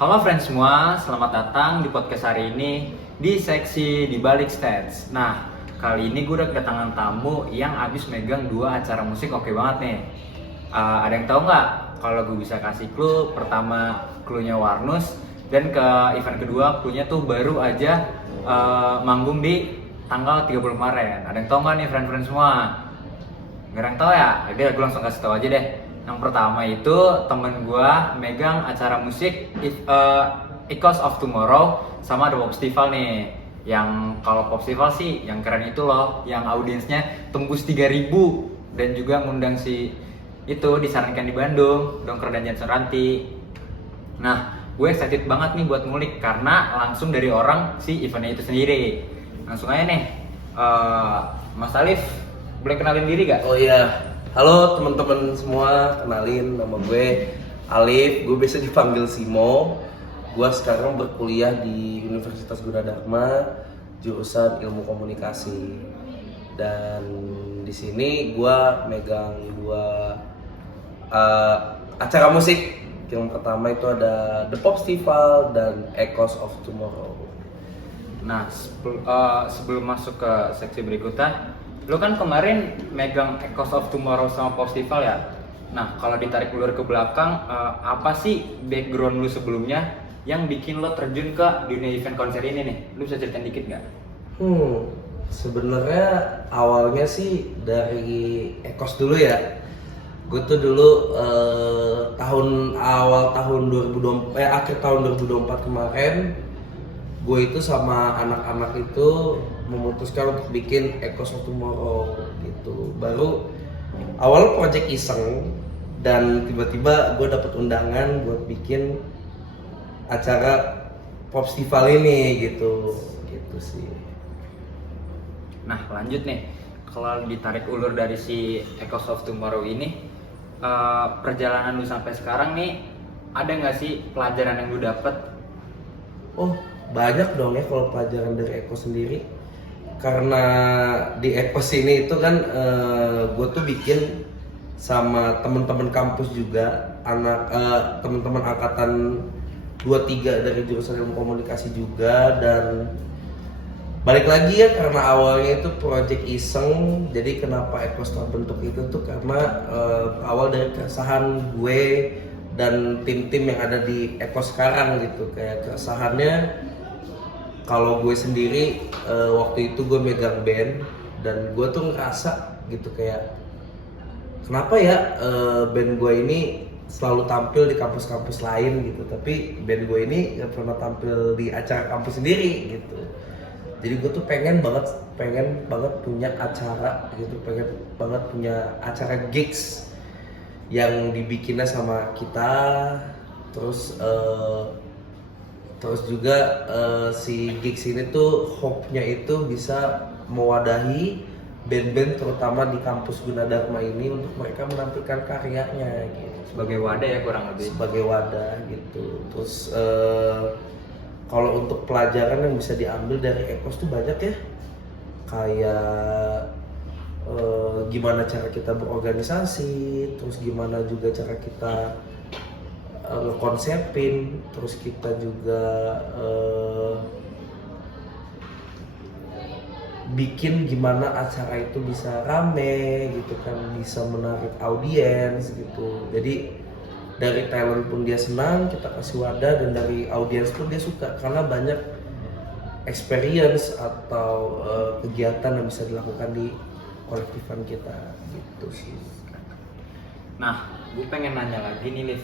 Halo friends semua, selamat datang di podcast hari ini di seksi di balik stage. Nah, kali ini gue udah kedatangan tamu yang abis megang 2 acara musik oke banget nih. Ada yang tahu nggak? Kalau gue bisa kasih clue, pertama clue-nya Warnus, dan ke event kedua clue-nya tuh baru aja manggung di tanggal 30 kemarin. Ada yang tahu nggak nih friend-friend semua? Nggak ada yang tahu ya? Jadi gue langsung kasih tahu aja deh. Yang pertama itu temen gue megang acara musik Echoes of Tomorrow sama The Pop Festival nih. Yang kalau Pop Festival sih yang keren itu loh, yang audiensnya tembus 3.000 dan juga ngundang si itu disarankan di Bandung, Dongker dan Jansen Ranti. Nah, gue excited banget nih buat ngulik karena langsung dari orang si eventnya itu sendiri. Langsung aja nih, Mas Alif, boleh kenalin diri gak? Oh iya, halo teman-teman semua, kenalin nama gue Alif, gue biasa dipanggil Simo. Gue sekarang berkuliah di Universitas Gunadarma, jurusan Ilmu Komunikasi. Dan di sini gue megang 2 acara musik. Yang pertama itu ada The Pop Festival dan Echoes of Tomorrow. Nah, sebelum masuk ke seksi berikutnya, lo kan kemarin megang Echoes of Tomorrow sama Pop Festival ya? Nah, kalau ditarik ulur ke belakang, apa sih background lu sebelumnya yang bikin lo terjun ke dunia event konser ini nih? Lu bisa ceritain dikit nggak? Sebenarnya awalnya sih dari Ekos dulu ya. Gue tuh dulu tahun 2024, akhir tahun 2024 kemarin, gue itu sama anak-anak itu memutuskan untuk bikin Echoes of Tomorrow gitu. Baru awal project iseng dan tiba-tiba gue dapet undangan buat bikin acara Pop Festival ini gitu sih. Nah, lanjut nih. Kalau ditarik ulur dari si Echoes of Tomorrow ini, perjalanan lu sampai sekarang nih, ada nggak sih pelajaran yang lu dapet? Oh, banyak dong ya kalau pelajaran dari Eko sendiri. Karena di Ekos ini itu kan gue tuh bikin sama teman-teman kampus juga, teman-teman angkatan 23 dari jurusan Ilmu Komunikasi juga. Dan balik lagi ya, karena awalnya itu project iseng. Jadi kenapa Ekos terbentuk itu tuh karena awal dari keresahan gue dan tim-tim yang ada di Ekos sekarang gitu. Kayak keresahannya, kalau gue sendiri waktu itu gue megang band dan gue tuh ngerasa gitu kayak kenapa ya band gue ini selalu tampil di kampus-kampus lain gitu, tapi band gue ini gak pernah tampil di acara kampus sendiri gitu. Jadi gue tuh pengen banget punya acara gitu, pengen banget punya acara gigs yang dibikinnya sama kita. Terus juga si gigs ini tuh hope-nya itu bisa mewadahi band-band terutama di kampus Gunadarma ini untuk mereka menampilkan karyanya gitu. Sebagai wadah ya kurang lebih. Sebagai wadah gitu. Terus kalau untuk pelajaran yang bisa diambil dari Ekos tuh banyak ya. Kayak gimana cara kita berorganisasi, terus gimana juga cara kita ngekonsepin, terus kita juga bikin gimana acara itu bisa rame gitu kan, bisa menarik audiens gitu. Jadi dari talent pun dia senang, kita kasih wadah, dan dari audiens pun dia suka karena banyak experience atau kegiatan yang bisa dilakukan di kolektifan kita gitu sih. Nah, gue pengen nanya lagi nih, Liv,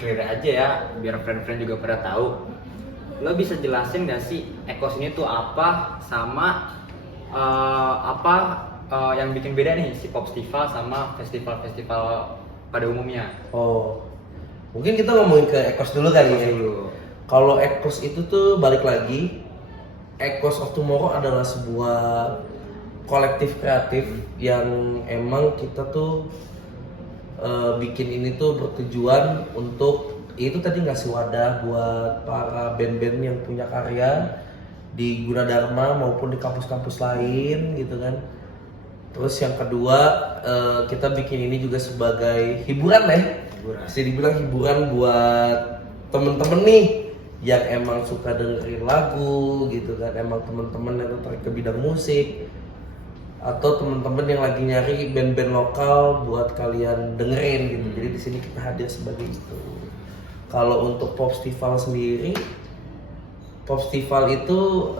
clear aja ya, biar friend-friend juga pada tahu. Lo bisa jelasin gak sih Ekos ini tuh apa, sama yang bikin beda nih si Pop Festival sama festival-festival pada umumnya? Oh, mungkin kita ngomongin ke Ekos dulu kali ya. Kalau Ekos itu tuh balik lagi, Echoes of Tomorrow adalah sebuah kolektif kreatif yang emang kita tuh bikin ini tuh bertujuan untuk itu tadi ngasih wadah buat para band-band yang punya karya di Gunadarma maupun di kampus-kampus lain gitu kan. Terus yang kedua, kita bikin ini juga sebagai hiburan ya. Bisa dibilang hiburan buat temen-temen nih yang emang suka dengerin lagu gitu kan, emang teman-teman yang tertarik ke bidang musik, atau teman-teman yang lagi nyari band-band lokal buat kalian dengerin gitu. Jadi di sini kita hadir sebagai itu. Kalau untuk Popstival sendiri, Popstival itu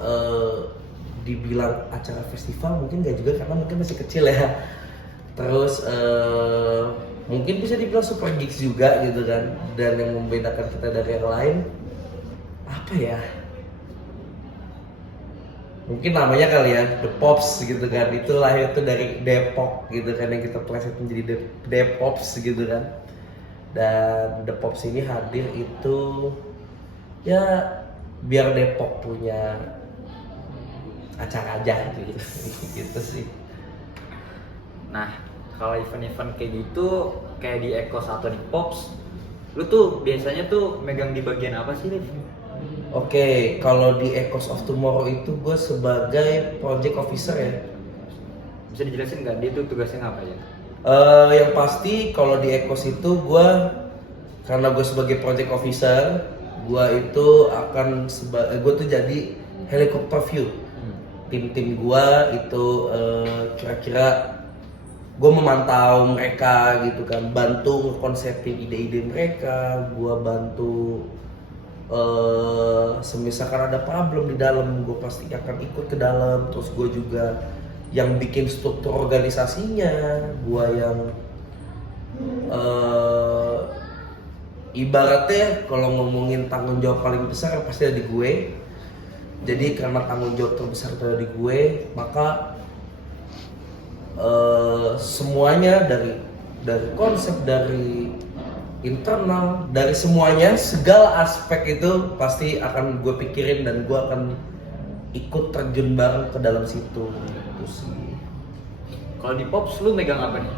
dibilang acara festival mungkin nggak juga, karena mungkin masih kecil ya. Terus mungkin bisa dibilang super gigs juga gitu kan. Dan yang membedakan kita dari yang lain apa ya? Mungkin namanya kali ya, The Pops gitu kan. Itu lahir tuh dari Depok gitu kan, yang kita pleset menjadi Depops gitu kan. Dan The Pops ini hadir itu ya biar Depok punya acara aja gitu. Gitu sih. Nah, kalau event-event kayak gitu, kayak di Ekos atau di Pops, lu tuh biasanya tuh megang di bagian apa sih, Liv? Oke, kalau di Echoes of Tomorrow itu gue sebagai project officer ya. Bisa dijelasin nggak dia tuh tugasnya ngapain? Yang pasti kalau di Echoes itu gue, karena gue sebagai project officer, gue itu akan gue tuh jadi helicopter view. Tim-tim gue itu kira-kira gue memantau mereka gitu kan, bantu ngekonsepin ide-ide mereka, gue bantu semisalkan ada problem di dalam, gue pasti akan ikut ke dalam. Terus gue juga yang bikin struktur organisasinya, gue yang ibaratnya kalau ngomongin tanggung jawab paling besar pasti ada di gue. Jadi karena tanggung jawab terbesar ada di gue, maka semuanya dari konsep, dari internal, dari semuanya, segala aspek itu pasti akan gue pikirin dan gue akan ikut terjun bareng ke dalam situ gitu sih. Kalau di Pops lu megang apa nih?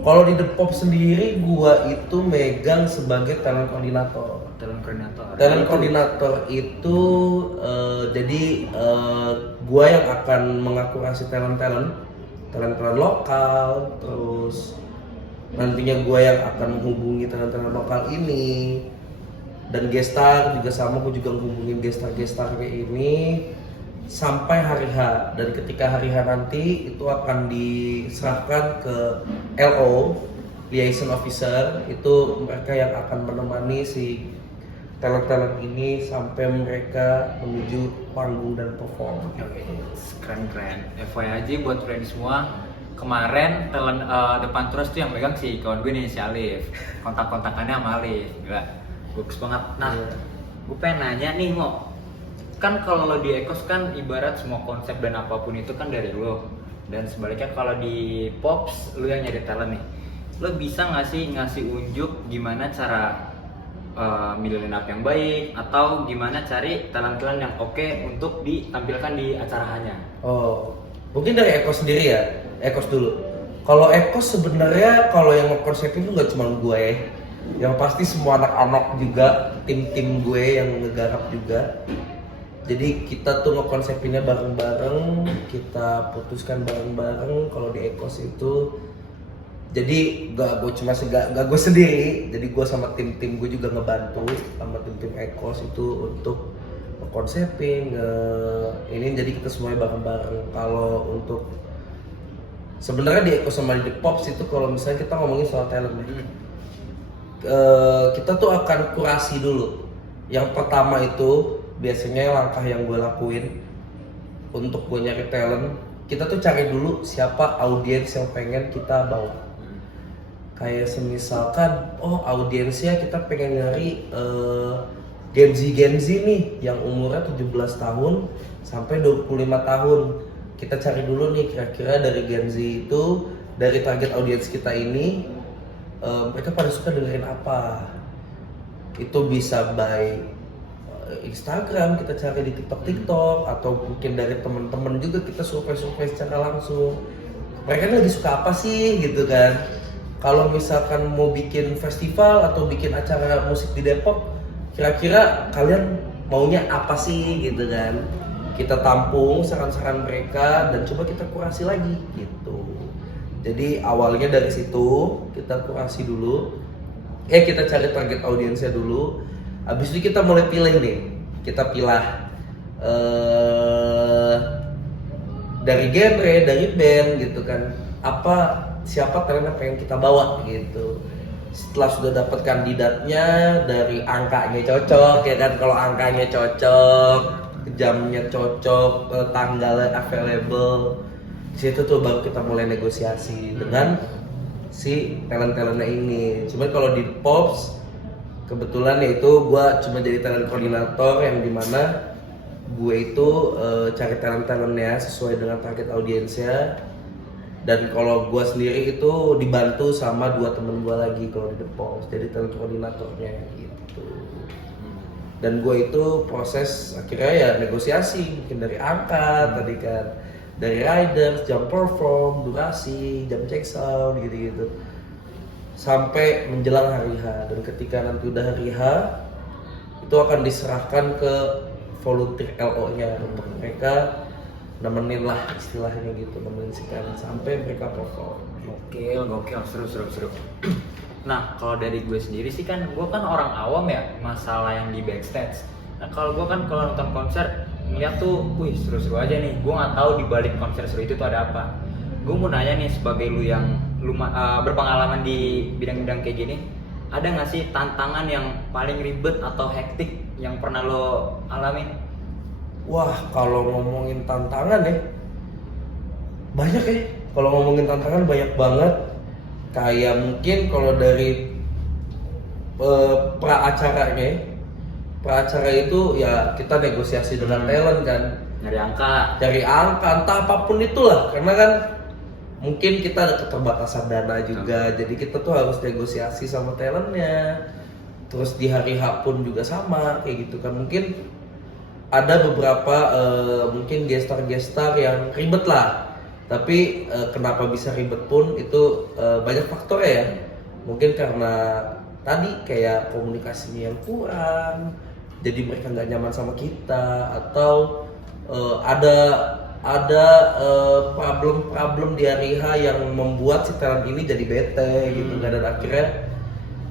Kalau di The Pop sendiri gue itu megang sebagai talent koordinator. Talent koordinator. Talent koordinator itu jadi gue yang akan mengakurasi talent lokal, terus nantinya gue yang akan menghubungi talent lokal ini, dan gestar juga sama, gue juga menghubungin gestar kayak ini sampai hari H. Dan ketika hari H nanti itu akan diserahkan ke LO, liaison officer, itu mereka yang akan menemani si talent ini sampai mereka menuju panggung dan perform. Oke, keren. FYI aja buat friend semua, kemarin talent depan terus tuh yang megang si kawan gue nih, si Alif. Kontak-kontakannya sama Alif, gila bagus banget. Nah, gue pengen nanya nih Mo, kan kalau lo di Ekos kan ibarat semua konsep dan apapun itu kan dari lo, dan sebaliknya kalau di Pops lo yang nyari talent nih, lo bisa nggak sih ngasih unjuk gimana cara milihin up yang baik, atau gimana cari talent-talent yang oke untuk ditampilkan di acaranya? Oh, mungkin dari Ekos sendiri ya. Ekos dulu. Kalau Ekos sebenarnya kalau yang ngekonsepin itu nggak cuma gue ya. Yang pasti semua anak-anak juga, tim-tim gue yang ngegarap juga. Jadi kita tuh ngekonsepinnya bareng-bareng, kita putuskan bareng-bareng. Kalau di Ekos itu, jadi gak gue sendiri, jadi gue sama tim-tim gue juga ngebantu sama tim-tim Ekos itu untuk konsepin ini, jadi kita semuanya bareng-bareng. Kalau untuk sebenarnya di Ekos sama di Pops itu, kalau misalnya kita ngomongin soal talent, kita tuh akan kurasi dulu. Yang pertama itu biasanya langkah yang gue lakuin untuk gue nyari talent, kita tuh cari dulu siapa audiens yang pengen kita bawa. Kayak semisalkan, oh audiensnya kita pengen nyari Gen Z nih yang umurnya 17 tahun sampai 25 tahun. Kita cari dulu nih kira-kira dari Gen Z itu, dari target audiens kita ini, mereka pada suka dengerin apa. Itu bisa by Instagram, kita cari di TikTok, atau mungkin dari teman-teman juga kita survei secara langsung. Mereka lagi suka apa sih gitu kan. Kalau misalkan mau bikin festival atau bikin acara musik di Depok, kira-kira kalian maunya apa sih gitu kan. Kita tampung saran-saran mereka dan coba kita kurasi lagi gitu. Jadi awalnya dari situ kita kurasi dulu, kita cari target audiensnya dulu. Habis itu kita mulai pilih nih kita pilah dari genre, dari band gitu kan, siapa talent yang pengen kita bawa gitu. Setelah sudah dapat kandidatnya, dari angkanya cocok ya kan, kalau angkanya cocok, jamnya cocok, tanggalnya available, situ tuh baru kita mulai negosiasi dengan si talent-talentnya ini. Cuman kalau di Pops kebetulan ya itu gue cuma jadi talent koordinator, yang dimana gue itu cari talent-talentnya sesuai dengan target audiensnya. Dan kalau gue sendiri itu dibantu sama 2 temen gue lagi kalau di The Pops, jadi talent koordinatornya gitu. Dan gue itu proses akhirnya ya negosiasi, mungkin dari angka tadi kan, dari riders, jam perform, durasi, jam check sound gitu-gitu, sampai menjelang hari H. Dan ketika nanti udah hari H, itu akan diserahkan ke volunteer LO-nya untuk mereka nemenin lah istilahnya gitu, nemenin si talent sampai mereka perform. Gokil, seru. Nah, kalau dari gue sendiri sih kan, gue kan orang awam ya masalah yang di backstage. Nah, kalau gue kan kalau nonton konser ngeliat tuh, wih seru-seru aja nih. Gue nggak tahu di balik konser seru itu tuh ada apa. Gue mau nanya nih, sebagai lu yang berpengalaman di bidang-bidang kayak gini, ada nggak sih tantangan yang paling ribet atau hektik yang pernah lo alamin? Wah, kalau ngomongin tantangan ya banyak ya. Kalau ngomongin tantangan banyak banget. Kayak mungkin kalau dari pra acara itu ya kita negosiasi dengan talent kan, dari angka entah apapun itulah, karena kan mungkin kita ada keterbatasan dana juga, jadi kita tuh harus negosiasi sama talentnya. Terus di hari H pun juga sama kayak gitu kan. Mungkin ada beberapa mungkin gestar yang ribet lah, tapi kenapa bisa ribet pun itu banyak faktor ya. Mungkin karena tadi kayak komunikasinya yang kurang, jadi mereka nggak nyaman sama kita, atau ada problem di hari H yang membuat si talent ini jadi bete gitu kan, dan akhirnya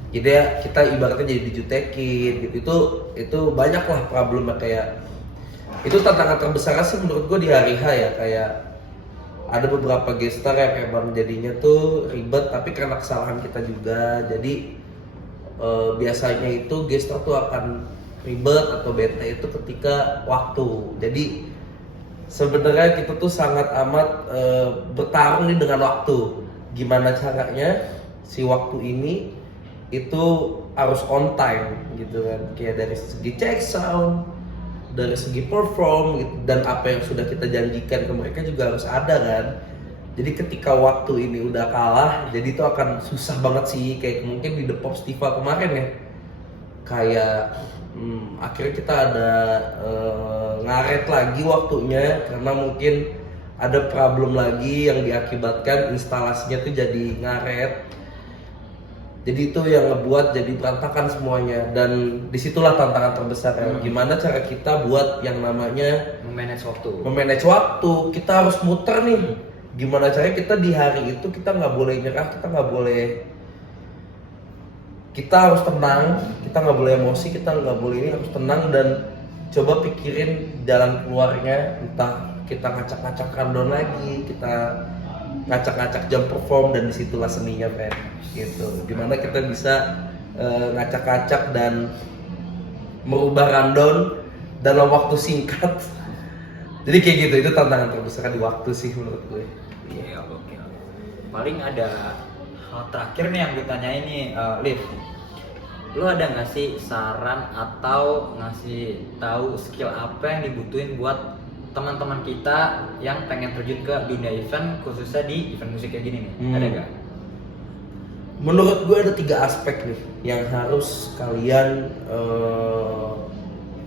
jadi ya kita ibaratnya jadi dijutekin gitu. Itu banyak lah problemnya. Kayak itu tantangan terbesar sih menurut gue di hari H ya. Kayak ada beberapa gestar yang emang jadinya tuh ribet, tapi karena kesalahan kita juga, jadi biasanya itu gestar tuh akan ribet atau bete itu ketika waktu. Jadi sebenarnya kita tuh sangat amat bertarung nih dengan waktu. Gimana caranya si waktu ini itu harus on time gitu kan, kayak dari segi check sound, dari segi perform gitu, dan apa yang sudah kita janjikan ke mereka juga harus ada kan. Jadi ketika waktu ini udah kalah, jadi itu akan susah banget sih. Kayak mungkin di The Pops Diva kemarin ya, kayak akhirnya kita ada ngaret lagi waktunya karena mungkin ada problem lagi yang diakibatkan instalasinya tuh jadi ngaret. Jadi itu yang ngebuat jadi berantakan semuanya, dan disitulah tantangan terbesar ya. Gimana cara kita buat yang namanya memanage waktu. Kita harus muter nih. Gimana caranya kita di hari itu kita nggak boleh nyerah, kita harus tenang, kita nggak boleh emosi, kita nggak boleh ini, harus tenang dan coba pikirin jalan keluarnya. Entah kita ngacak-ngacak rundown lagi, kita ngacak-ngacak jam perform, dan disitulah seninya Pen gitu. Dimana kita bisa ngacak-ngacak dan merubah rundown dalam waktu singkat. Jadi kayak gitu, itu tantangan terbesar di waktu sih menurut gue. Iya, oke. Paling ada hal terakhir nih yang gue tanyain nih, Liv. Lu ada nggak sih saran atau ngasih tahu skill apa yang dibutuhin buat teman-teman kita yang pengen terjun ke dunia event, khususnya di event musik kayak gini nih? Ada nggak? Menurut gue ada 3 aspek nih yang harus kalian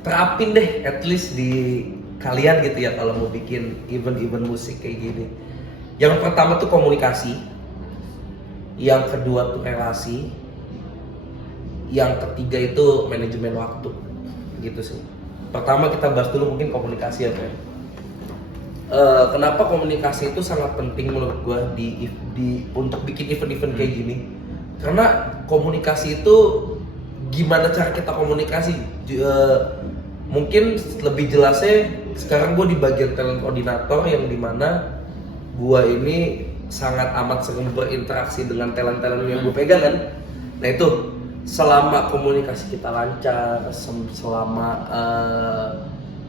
terapin deh, at least di kalian gitu ya kalau mau bikin event-event musik kayak gini. Yang pertama tuh komunikasi, yang kedua tuh relasi, yang ketiga itu manajemen waktu gitu sih. Pertama kita bahas dulu mungkin komunikasi ya Pen. Kenapa komunikasi itu sangat penting menurut gue di untuk bikin event-event kayak gini? Karena komunikasi itu gimana cara kita komunikasi, Mungkin lebih jelasnya sekarang gue di bagian talent koordinator yang dimana gue ini sangat amat sering berinteraksi dengan talent-talent yang gue pegang kan. Nah itu selama komunikasi kita lancar, selama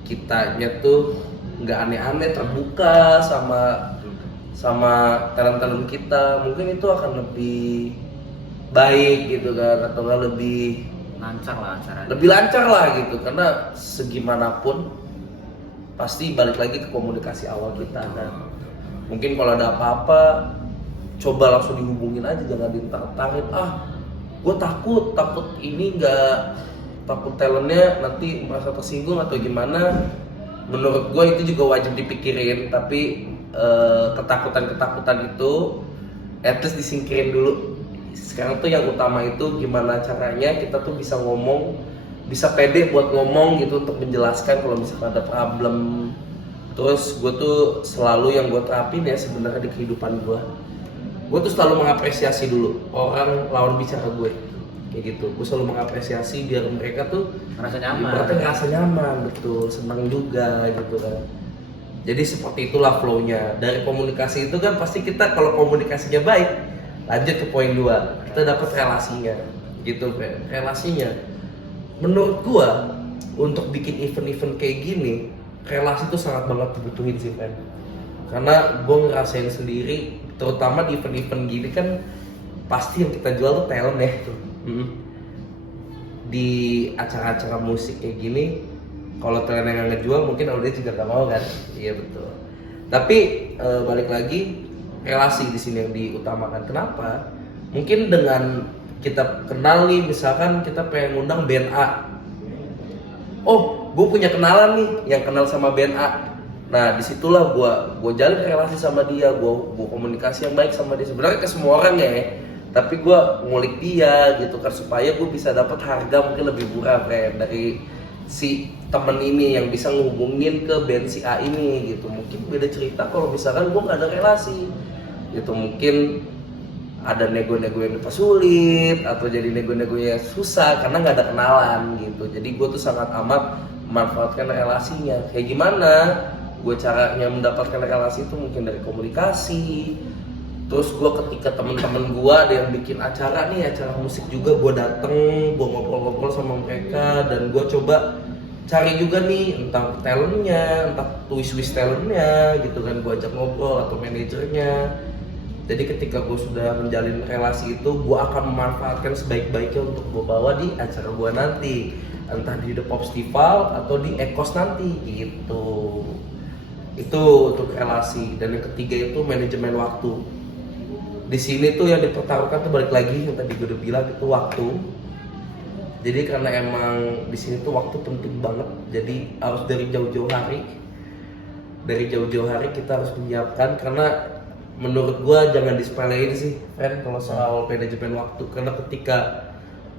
kitanya tuh nggak aneh-aneh, terbuka sama talent-talent kita, mungkin itu akan lebih baik gitu kan, atau nggak lebih lancar lah gitu. Karena segimanapun pasti balik lagi ke komunikasi awal kita kan. Mungkin kalau ada apa-apa coba langsung dihubungin aja, jangan ditarik-tarik, gue takut ini nggak, takut talentnya nanti merasa tersinggung atau gimana. Menurut gue itu juga wajib dipikirin, tapi ketakutan itu at least disingkirin dulu. Sekarang tuh yang utama itu gimana caranya kita tuh bisa ngomong, bisa pede buat ngomong gitu untuk menjelaskan kalau misalkan ada problem. Terus gue tuh selalu yang gue terapin ya sebenarnya di kehidupan gue tuh selalu mengapresiasi dulu orang lawan bicara gue kayak gitu. Gue selalu mengapresiasi biar mereka tuh merasa nyaman. Merasa nyaman, betul, senang juga gitu kan. Jadi seperti itulah flow-nya. Dari komunikasi itu kan pasti kita kalau komunikasinya baik, lanjut ke poin 2, kita dapat relasinya gitu. Relasinya menurut gua untuk bikin event-event kayak gini, relasi itu sangat banget dibutuhin sih kan. Karena gua ngerasain sendiri, terutama di event-event gini kan pasti yang kita jual tuh talent ya. Di acara-acara musik kayak gini, kalau talent yang ngejual mungkin audiens juga gak mau kan. Iya betul. Tapi balik lagi, relasi di sini yang diutamakan. Kenapa? Mungkin dengan kita kenal nih, misalkan kita pengen ngundang band A. Oh, gue punya kenalan nih yang kenal sama band A. Nah, disitulah gue jalin relasi sama dia, gue komunikasi yang baik sama dia. Sebenarnya ke semua orang ya, tapi gue ngulik dia gitu kan supaya gue bisa dapat harga mungkin lebih murah dari si temen ini yang bisa ngehubungin ke band si A ini gitu. Mungkin beda cerita kalau misalkan gue nggak ada relasi gitu, mungkin ada nego-nego yang sulit atau jadi nego-nego yang susah karena nggak ada kenalan gitu. Jadi gue tuh sangat amat memanfaatkan relasinya. Kayak gimana gue caranya mendapatkan relasi itu mungkin dari komunikasi. Terus gue ketika temen-temen gue ada yang bikin acara nih, acara musik juga, gue dateng, gue ngobrol-ngobrol sama mereka dan gue coba cari juga nih entah talentnya, entah twist talentnya gitu kan, gue ajak ngobrol atau manajernya. Jadi ketika gue sudah menjalin relasi itu, gue akan memanfaatkan sebaik-baiknya untuk gue bawa di acara gue nanti, entah di The Pop Festival atau di Ekos nanti gitu. Itu untuk relasi. Dan yang ketiga itu manajemen waktu. Di sini tuh yang dipertaruhkan tuh balik lagi yang tadi gue udah bilang itu waktu. Jadi karena emang di sini tuh waktu penting banget. Jadi harus dari jauh-jauh hari kita harus menyiapkan, karena menurut gua jangan disepelein sih friend kalau soal manajemen waktu, karena ketika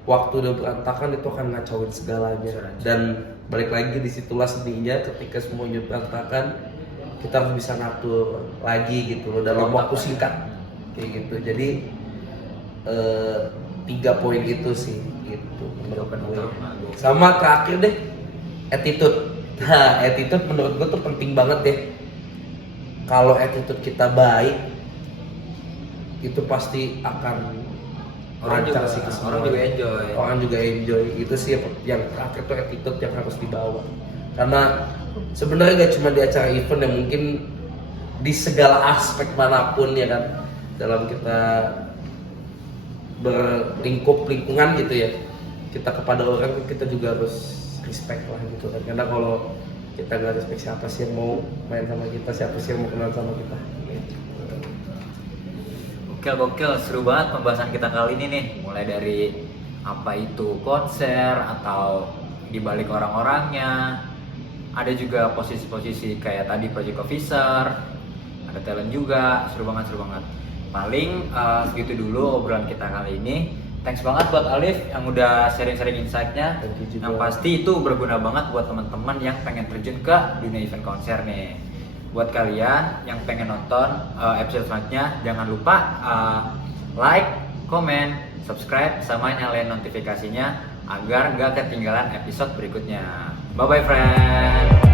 waktu udah berantakan itu akan ngacauin segalanya. Dan balik lagi disitulah seninya, ketika semuanya berantakan kita harus bisa ngatur lagi gitu loh dalam waktu singkat kayak gitu. Jadi 3 poin itu sih gitu menurut gue. Sama terakhir deh, attitude. Nah, attitude menurut gue tuh penting banget deh. Kalau attitude kita baik, itu pasti akan orang juga enjoy. Orang juga enjoy. Itu sih yang terakhir tuh attitude yang harus dibawa. Karena sebenarnya gak cuma di acara event ya, mungkin di segala aspek manapun ya kan, dalam kita lingkungan gitu ya, kita kepada orang kita juga harus respect lah gitu kan. Karena kalau kita nggak respect, siapa sih yang mau main sama kita, siapa sih yang mau kenal sama kita. Gokil, seru banget pembahasan kita kali ini nih. Mulai dari apa itu konser atau dibalik orang-orangnya, ada juga posisi-posisi kayak tadi project officer, ada talent juga. Seru banget. Paling segitu dulu obrolan kita kali ini. Thanks banget buat Alif yang udah sharing-sharing insight-nya. Yang pasti itu berguna banget buat teman-teman yang pengen terjun ke dunia event konser nih. Buat kalian yang pengen nonton episode selanjutnya, jangan lupa like, comment, subscribe, sama nyalain notifikasinya agar gak ketinggalan episode berikutnya. Bye bye friend.